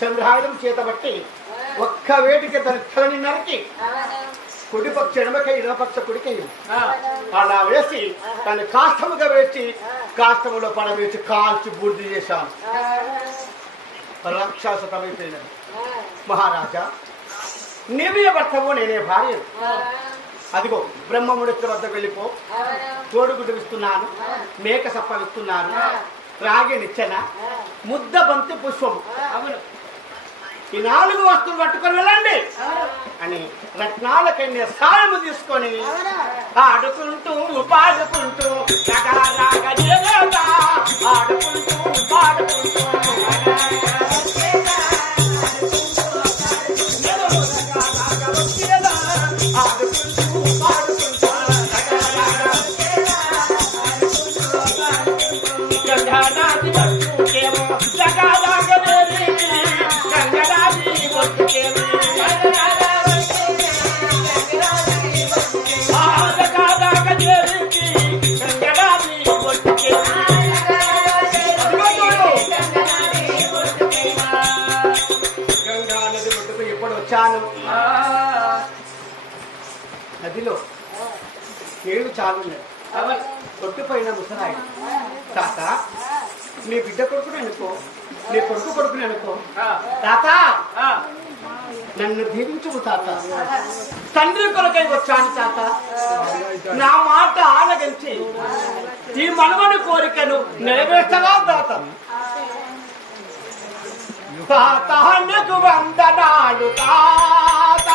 చంద్రాయుధం చేతబట్టి ఒక్క వేటికి తన తలని నరికి కుడి పక్ష ఎడమక ఎడమపక్ష కుడికయ్యి అలా వేసి దాన్ని కాష్టముగా వేసి కాష్టములో పడవేసి కాల్చి బూర్ది చేశాను రాక్షసతమైపోయినది మహారాజా నీవే భర్తవు నేనే భార్య. అదిగో బ్రహ్మముడికి వద్దకు వెళ్ళిపో. తోడుగుడ్డు ఇస్తున్నాను మేక సప్ప ఇస్తున్నాను రాగి నిచ్చెన ముద్ద బంతి పుష్పము. అవును. ఈ నాలుగు వస్తువులు పట్టుకొని వెళ్ళండి. అని రత్నాల కన్య సాయము తీసుకొని ఆడుకుంటూ పాడుకుంటూ రగ రగ జగద, ఆడుకుంటూ పాడుకుంటూ నదిలో అవును ఒడ్డు పైన ముసరాయి తాత నీ బిడ్డ కొడుకుని అనుకో నీ కొడుకు కొడుకుని అనుకో. తాత నన్ను దీవించుము తాత. తండ్రి కొరకై వచ్చాను తాత. నా మాట ఆలగించి ఈ మనవని కోరికను నెరవేర్చగా తాత? తాత నీకు వందనాలు. తాత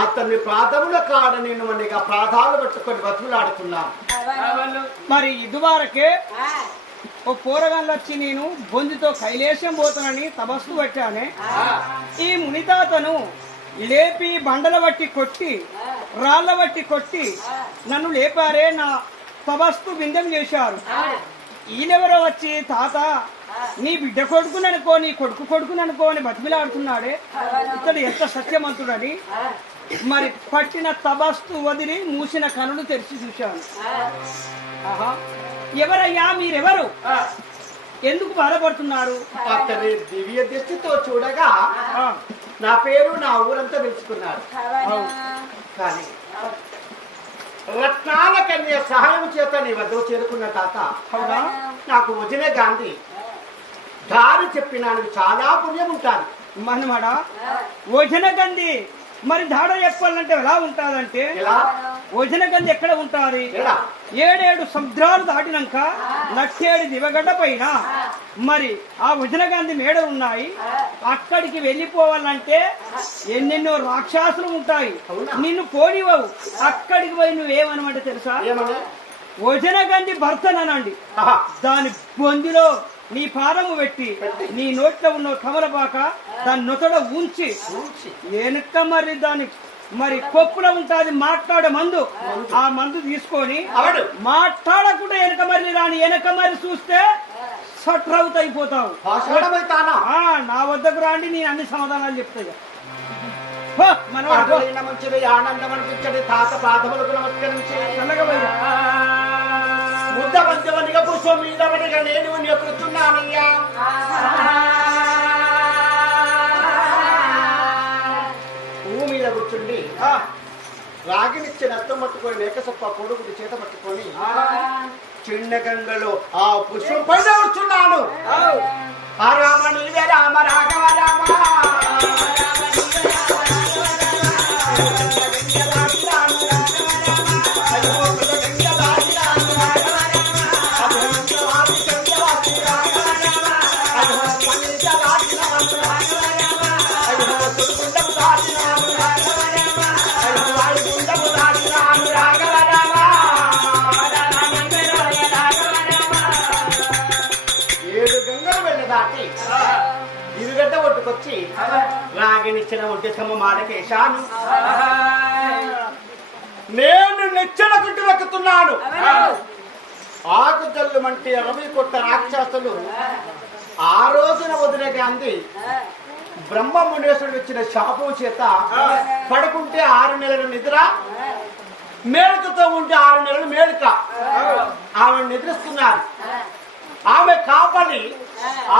అతన్ని ప్రాధముల కాడ నేను మనకి ఆ ప్రాధాలు పట్టుకొని బతుకులాడుతున్నాను. మరి ఇదివరకే ఓ పోరగాళ్ళు వచ్చి నేను బొందితో కైలేశం పోతానని తపస్సు పెట్టానే ఈ మునితాతను లేపి బండల బట్టి కొట్టి రాళ్ళ బట్టి కొట్టి నన్ను లేపారే నా తపస్సు బిందెం చేశారు. ఈయనెవరో వచ్చి తాత నీ బిడ్డ కొడుకుని అనుకో నీ కొడుకు కొడుకుని అనుకో అని బతిమిలాడుతున్నాడే. ఇతడు ఎంత సత్యవంతుడని మరి పట్టిన తబస్తు వదిలి మూసిన కనులు తెరిచి చూశాను. ఆహా. ఎవరయ్యా మీరెవరు? ఎందుకు బాధపడుతున్నారు? అతని దివ్య దృష్టితో చూడగా నా పేరు నా ఊరంతా తెలుసుకున్నారు కానీ రత్నాల కన్య సహాయం చేత నీ వద్దకు చేరుకున్న తాత అవునా? నాకు వదిలే గాంధీ దారి చెప్పినాను చాలా పుణ్యం ఉంటాను. మనమడ వజన గంధి మరి దాడ చెప్పాలంటే ఎలా ఉంటాదంటే ఎలా? వజన గంధి ఎక్కడ ఉంటాది ఏడేడు సముద్రాలు దాటినాక నట్టేడు దివగడ్డ పైన. మరి ఆ వజనగాంధి మేడలు ఉన్నాయి. అక్కడికి వెళ్ళిపోవాలంటే ఎన్నెన్నో రాక్షసులు ఉంటాయి? నిన్ను పోనివ్వవు అక్కడికి పోయి నువ్వేమనమంటే తెలుసా? ఏమని? వజనగంధి భర్తననండి. ఆహా, దాని బొందిలో నీ పాదము పెట్టి నీ నోట్లో ఉన్న కమలపాక దాని నొతడ ఉంచి. వెనక మరి దాని మరి కొప్పులో ఉంటాది మాట్లాడే మందు. ఆ మందు తీసుకొని మాట్లాడకుండా వెనక మరి రాని వెనక మరి చూస్తే సట్రవుత అయిపోతావు. నా వద్దకు రాండి నేను అన్ని సమాధానాలు చెప్తాయి. ఆనందం అనిపించండి తాత పాదములకు నమస్కరించి చల్లగా పోయిరా. పుష్పం మీద పడిగా నేను ఎక్కుతున్నానయ్యా పువ్వు మీద కూర్చుండి. రాగినిచ్చే రాగినిచ్చిన పట్టుకొని మేకసప్ప కొడుకుని చేత పట్టుకొని చిన్న గంగలో ఆ పుష్పం పైన కూర్చున్నాను. రామ నీవే రామ రాఘవ రామ నిచ్చెన ఒడ్డు సమ మాడకేశాను నేను నిచ్చెన గుడ్డు వెక్కుతున్నా మంటి అరవై కొట్ట రాక్షసులు. ఆ రోజున వదిలే గాంధీ బ్రహ్మ మునేశ్వరుడు ఇచ్చిన శాపం చేత పడుకుంటే ఆరు నెలల నిద్ర మేలుకతో ఉంటే ఆరు నెలలు మేలుక. ఆమె నిద్రిస్తున్నారు. ఆమె కాపలి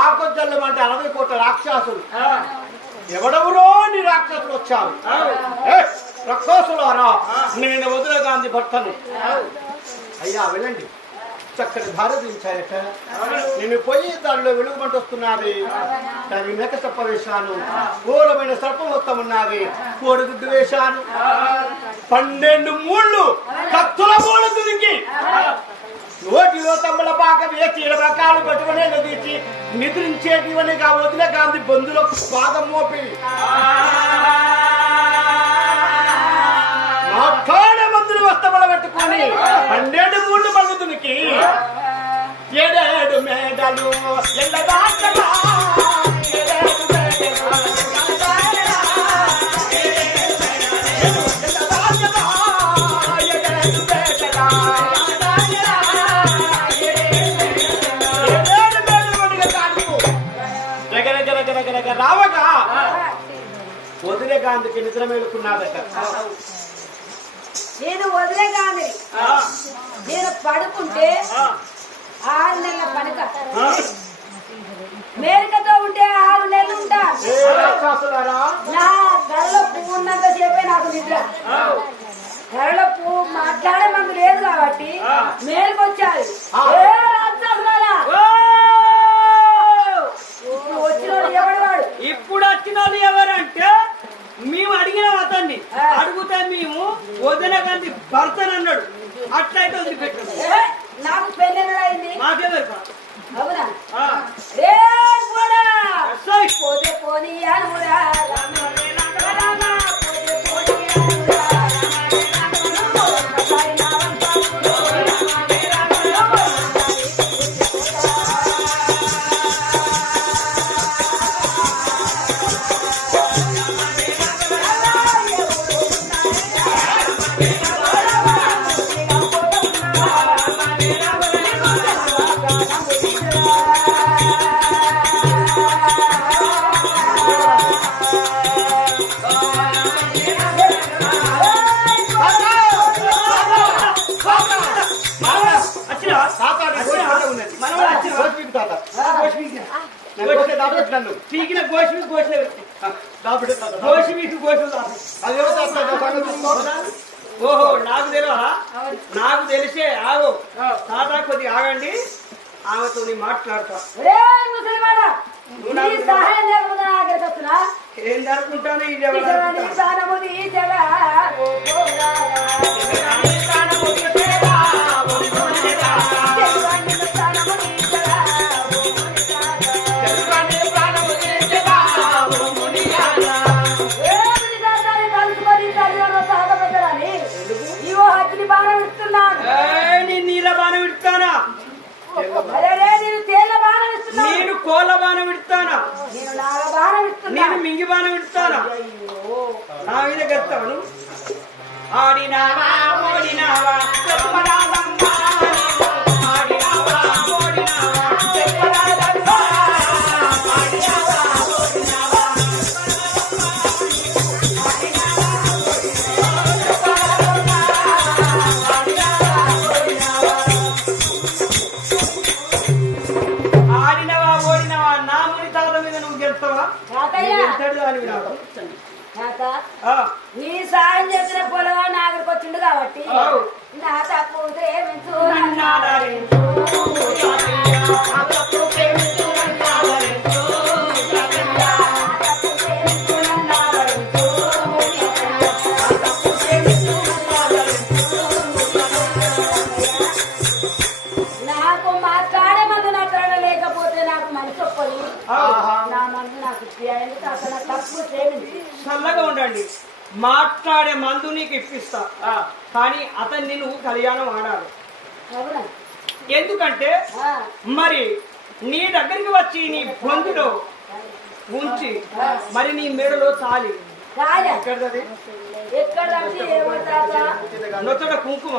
ఆకొద్దలు అంటే అరవై కోట్ల రాక్షసులు. ఎవడెవరో నీ రాక్షసులు వచ్చారు. రాక్షసులారా నేను వదిలే గాంధీ భర్తను. అయ్యా వెళ్ళండి. చక్కని భారతించాయట నేను పోయి దానిలో వెలుగుమంటూ వస్తున్నది దాని మేక తప్ప వేశాను ఘోరమైన సర్పం వస్తామన్నది కోడిగుడ్డు వేశాను. పన్నెండు మూళ్ళు కత్తుల మూడు దురికి నోటిలో తమ్ముల పాక వేసి రకాలు పట్టుకునే తీసి నిద్రించేటివని కా వదిలే గాంధీ బంధులకు పాదం మోపి మాట్లాడ మందులు వస్తమల పెట్టుకొని పన్నెండు మూడు మళ్ళీ ఏడేడు మేడలు ఎల్లదాకలా ఏడేడు వదిలే గాంధీకి నిద్ర మేలుకున్నాదట. నేను వదిలే కానీ నేను పడుకుంటే ఆరు నెలల పడక మేరకతో ఉంటే ఆరు నెలలు ఉంటా. నా కళ్ళలో పువ్వు ఉన్నంత సేపే నాకు నిద్ర. కళ్ళలో పువ్వు మాట్లాడే మంది లేదు కాబట్టి ఏ రాక్షసులారా! ఇప్పుడు వచ్చిన ఎవరంటే వదిన గాంధీ భర్తనన్నాడు. అట్లయితే వదిలిపెట్టాడు మాకెవరు దాపెట్టు నన్ను. పీకిన గోషి గోషి దాపెట్టు. గోషి గోషి? ఓహో నాకు తెలియదా నాకు తెలిసే ఆగు. తాత కొద్దిగా ఆగండి. ఆమెతో మాట్లాడతా. రే ముసలివాడా నీ సహాయం నేను తేళ్ళ బాణం కోళ్ళ విడతానా నేను మింగి బాణం విడతానా నా మీద గెలుస్తాను ఆడినావా ఓడినావా? నీ సాయం చేసిన నాగరికి వచ్చిండు కాబట్టి. నా తప్పు చల్లగా ఉండండి. మాట్లాడే మందు నీకు ఇప్పిస్తా. కానీ అతన్ని నువ్వు కళ్యాణం ఆడాలి. ఎందుకంటే మరి నీ దగ్గరికి వచ్చి నీ బొందులో ఉంచి మరి నీ మెడలో తాలి. ఎక్కడ నొచ్చట కుంకుమ.